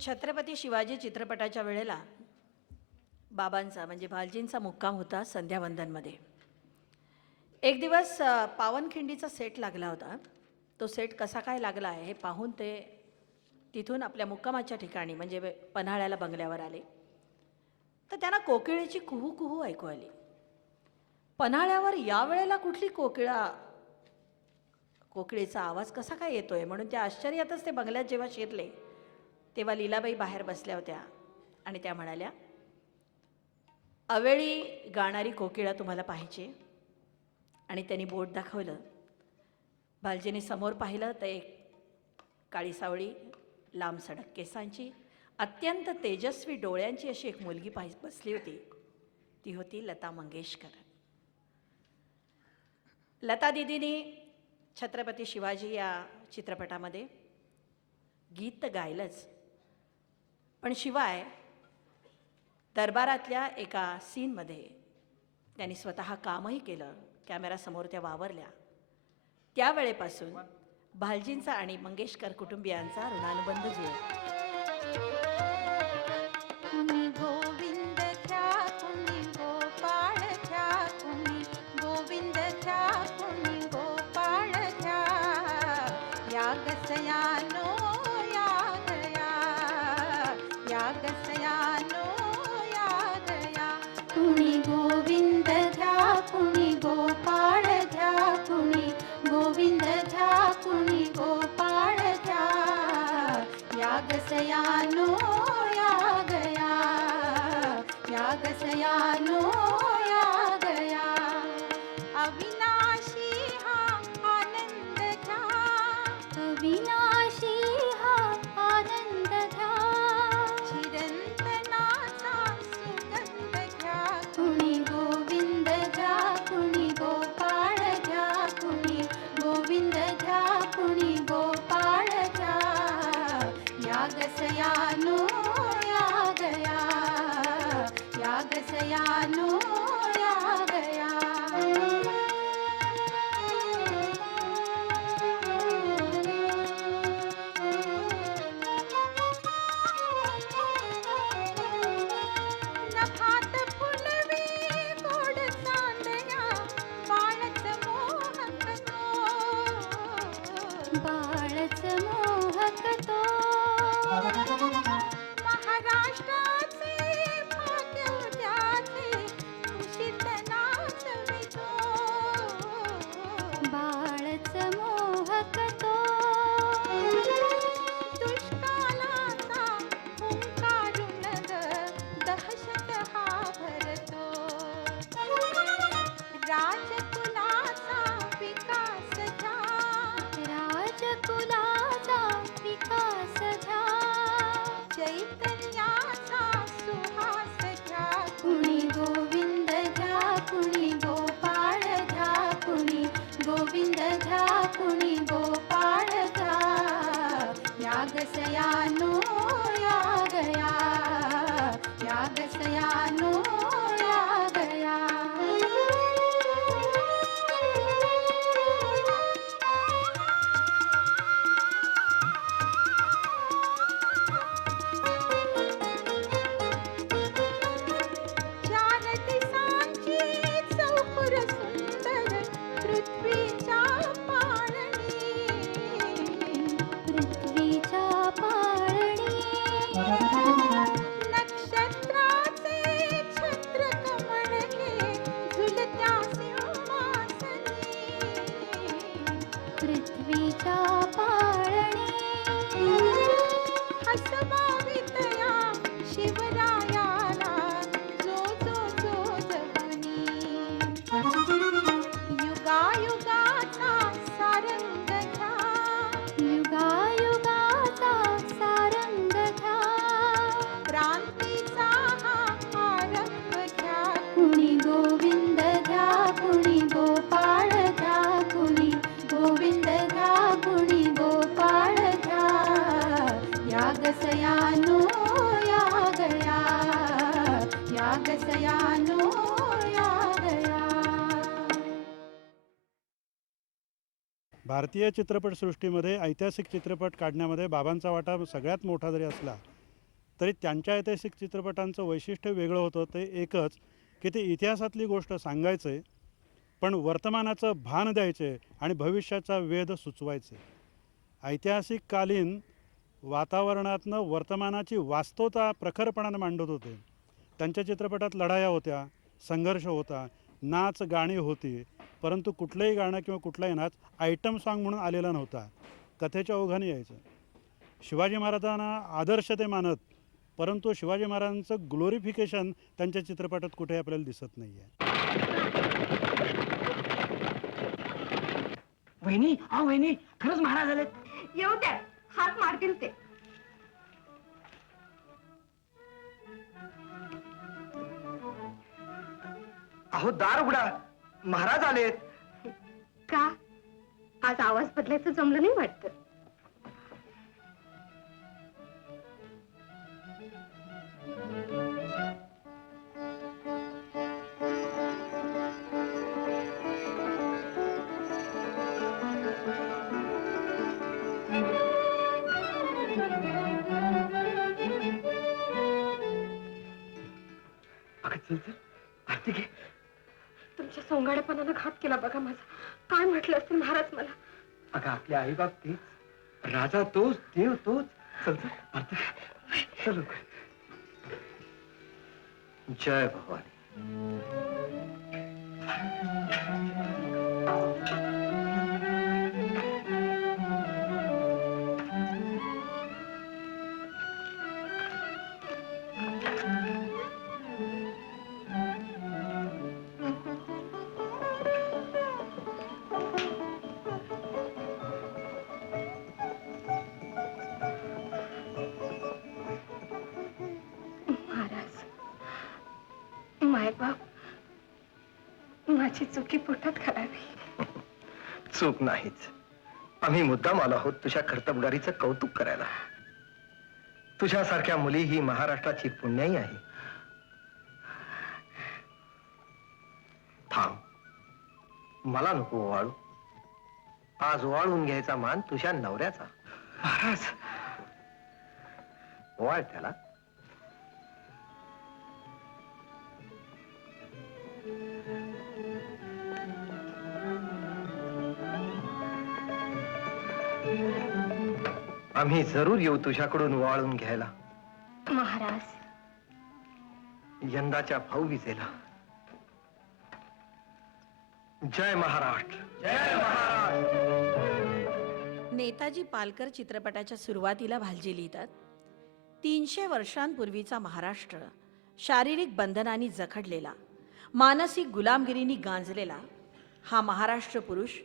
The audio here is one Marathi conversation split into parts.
छत्रपती शिवाजी चित्रपटाच्या वेळेला बाबांचा म्हणजे भालजींचा मुक्काम होता संध्यावंदनमध्ये. एक दिवस पावनखिंडीचा सेट लागला होता. तो सेट कसा काय लागला आहे हे पाहून ते तिथून आपल्या मुक्कामाच्या ठिकाणी म्हणजे पन्हाळ्याला बंगल्यावर आले. तर त्यांना कोकिळेची कुहू कुहू ऐकू आली. पन्हाळ्यावर यावेळेला कुठली कोकिळेचा आवाज कसा काय येतोय म्हणून त्या आश्चर्यातच ते बंगल्यात जेव्हा शिरले तेव्हा लीलाबाई बाहेर बसल्या होत्या आणि त्या म्हणाल्या, अवेळी गाणारी कोकिळा तुम्हाला पाहिजे. आणि त्यांनी बोट दाखवलं. भालजीने समोर पाहिलं तर एक काळी सावळी लांब सडक केसांची अत्यंत तेजस्वी डोळ्यांची अशी एक मुलगी बसली होती. ती होती लता मंगेशकर. लता दिदीनी छत्रपती शिवाजी या चित्रपटामध्ये गीत तर गायलंच, पण शिवाय दरबारातल्या एका सीनमध्ये त्यांनी स्वतः कामही केलं. कॅमेरासमोर त्या वावरल्या. त्यावेळेपासून भालजींचा आणि मंगेशकर कुटुंबियांचा ऋणानुबंध जुळला. गसयानो या गया, या गसयानो या गया. अविनाशी हा आनंद घ्या, अविनाशी हा आनंद घ्या. चिरंतनाचा सुगंध घ्या. कुणी गोविंद घ्या, कुणी गोपाळ घ्या, कुणी गोविंद घ्या, कुणी गोपाळ घ्या. या गसयानो या गया, या गसयानो या गया. नभात फुलवी गोड चांदण्या, बाळच मोहक तो, बाळच मोहक तो. महाराष्ट्राचे भाग्य उद्याचे कुशीत नाचवितो, बाळच मोहक तो. दुष्काळाचा हुंकारून दहशत हा भरतो. राजकुलाचा विकास घ्या, राजकुलाचा विकास घ्या. चैतन्याचा सुहास घ्या. कुणी गोविंद घ्या, कुणी गोपाळ घ्या, कुणी गोविंद घ्या, कुणी गोपाळ घ्या. या गसयानो या गया, या गसयानो या गया. गसयानो या गया, या गसयानो या गया. भारतीय चित्रपटसृष्टीमध्ये ऐतिहासिक चित्रपट काढण्यामध्ये बाबांचा वाटा सगळ्यात मोठा जरी असला तरी त्यांच्या ऐतिहासिक चित्रपटांचं वैशिष्ट्य वेगळं होतं. ते एकच की ते इतिहासातली गोष्ट सांगायचे, पण वर्तमानाचं भान द्यायचे आणि भविष्याचा वेध सुचवायचे. ऐतिहासिक कालीन वातावरणातनं वर्तमानाची वास्तवता प्रखरपणानं मांडत होते. त्यांच्या चित्रपटात लढाया होत्या, संघर्ष होता, नाच गाणी होती, परंतु कुठलंही गाणं किंवा कुठलाही नाच आयटम सॉन्ग म्हणून आलेला नव्हता, कथेच्या ओघाने यायचं. शिवाजी महाराजांना आदर्श ते मानत, परंतु शिवाजी महाराजांचं ग्लोरिफिकेशन त्यांच्या चित्रपटात कुठे आपल्याला दिसत नाही आहे. वहिनी, हा वहिनी, खरंच महाराज आलेत. येऊ द्या, हात मारतील ते. अहो दार उघडा, महाराज आलेत. का आज आवाज बदलायचं जमलं नाही वाटतं. अगं चल चल, आरती घे. तुमच्या सोंगाड्यापणानं घात केला बघा माझा. काय म्हटलं असतील महाराज मला. अगं आपले आई बाप तेच, राजा तोच, देव तोच. चल चल, आरती घे. चल लवकर. जय भवानी. महाराज, मायबाप माझी चुकी पोटात घालावी. चूक नाहीच. आम्ही मुद्दाम आलो आहोत तुझ्या कर्तबगारीचं कौतुक करायला. तुझ्यासारख्या मुली ही महाराष्ट्राची पुण्याई आहे. थांब, मला नको ओवाळू. आज ओवाळून घ्यायचा मान तुझ्या नवऱ्याचा. महाराज, ओवाळ त्याला. आम्ही जरूर येऊ तुझ्याकडून वाळून घ्यायला. महाराज, यंदाच्या भाऊबीजेला. जय महाराष्ट्र, जय महाराष्ट्र. नेताजी पालकर चित्रपटाच्या सुरुवातीला भालजी लिहितात, 300 वर्षांपूर्वीचा महाराष्ट्र शारीरिक बंधनांनी जखडलेला, मानसिक गुलामगिरीनी गांजलेला हा महाराष्ट्र पुरुष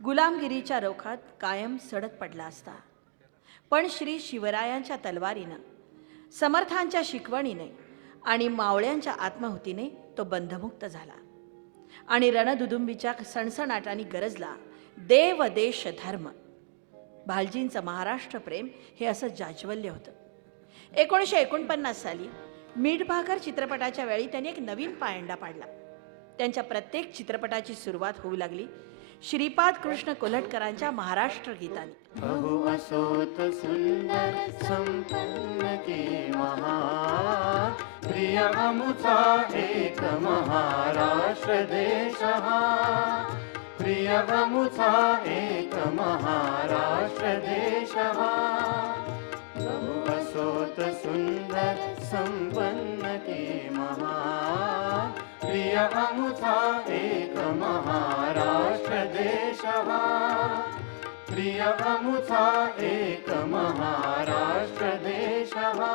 गुलामगिरीच्या रोखात कायम सडत पडला असता. पण श्री शिवरायांच्या तलवारीनं, समर्थांच्या शिकवणीने आणि मावळ्यांच्या आत्माहुतीने तो बंधमुक्त झाला आणि रणदुदुंबीच्या सणसणाटाने गरजला देव देश धर्म. भालजींचं महाराष्ट्र प्रेम हे असं जाज्वल्य होतं. 1949 साली मीठभाकर चित्रपटाच्या वेळी त्यांनी एक नवीन पायंडा पाडला. त्यांच्या प्रत्येक चित्रपटाची सुरुवात होऊ लागली श्रीपाद कृष्ण कोल्हटकरांच्या महाराष्ट्र गीताने. बहु असोत सुंदर संपन्न की महा प्रिय अमुचा एक महाराष्ट्र देश हा. प्रिय अमुचा एक महाराष्ट्र देश हा. बहु असोत सुंदर संपन्न की महा प्रिय अमुचा एक महाराष्ट्र देश हा. प्रिय अमुचा एक महाराष्ट्र देश हा.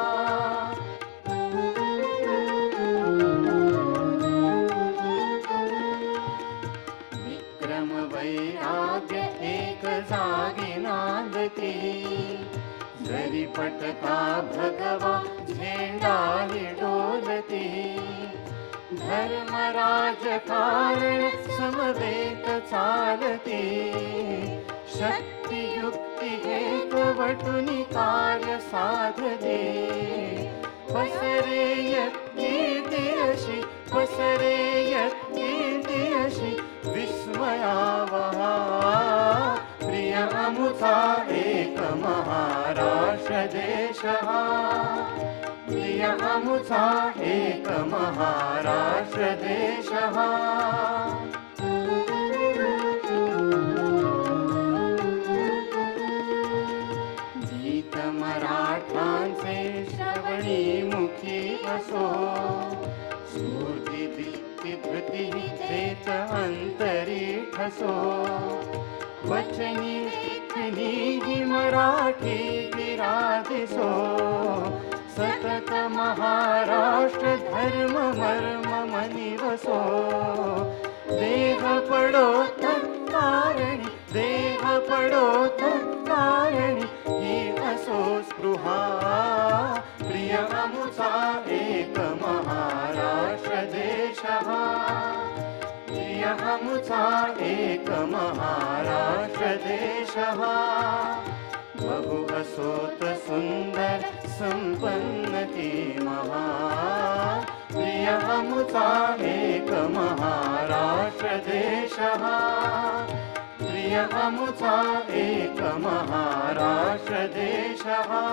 विक्रम वैराग्य एक जागी नांदती, जरी पटका भगवा झेंडाही डोलती. धर्म राजकारण समवेत चालती, शक्ती युक्ती एकवटुनी कार्य साधते. पसरे यत्कीर्ती अशी, पसरे यत्कीर्ती अशी विस्मयावहा. प्रिय अमुचा एक महाराष्ट्र देश हा. प्रिय अमुचा एक महाराष्ट्र देश हा गीत मराठांचे श्रवणी मुखी असो स्फूर्ती दीप्ती धृती देत अंतरी ठसो वचनी लेखनी ही मराठी विरादिसो सतत महाराष्ट्र धर्म मर्म मनी वसो देह पडो तत्कारणी देह पडो तत्कारणी ही असो स्पृहा प्रिय अमुचा एक महाराष्ट्र देश हा प्रिय अमुचा एक महाराष्ट्र देश हा बहु असोत सुंदर संपन्न ती महा प्रिय अमुचा एक महाराष्ट्र देश हा प्रिय अमुचा एक महाराष्ट्र देश हा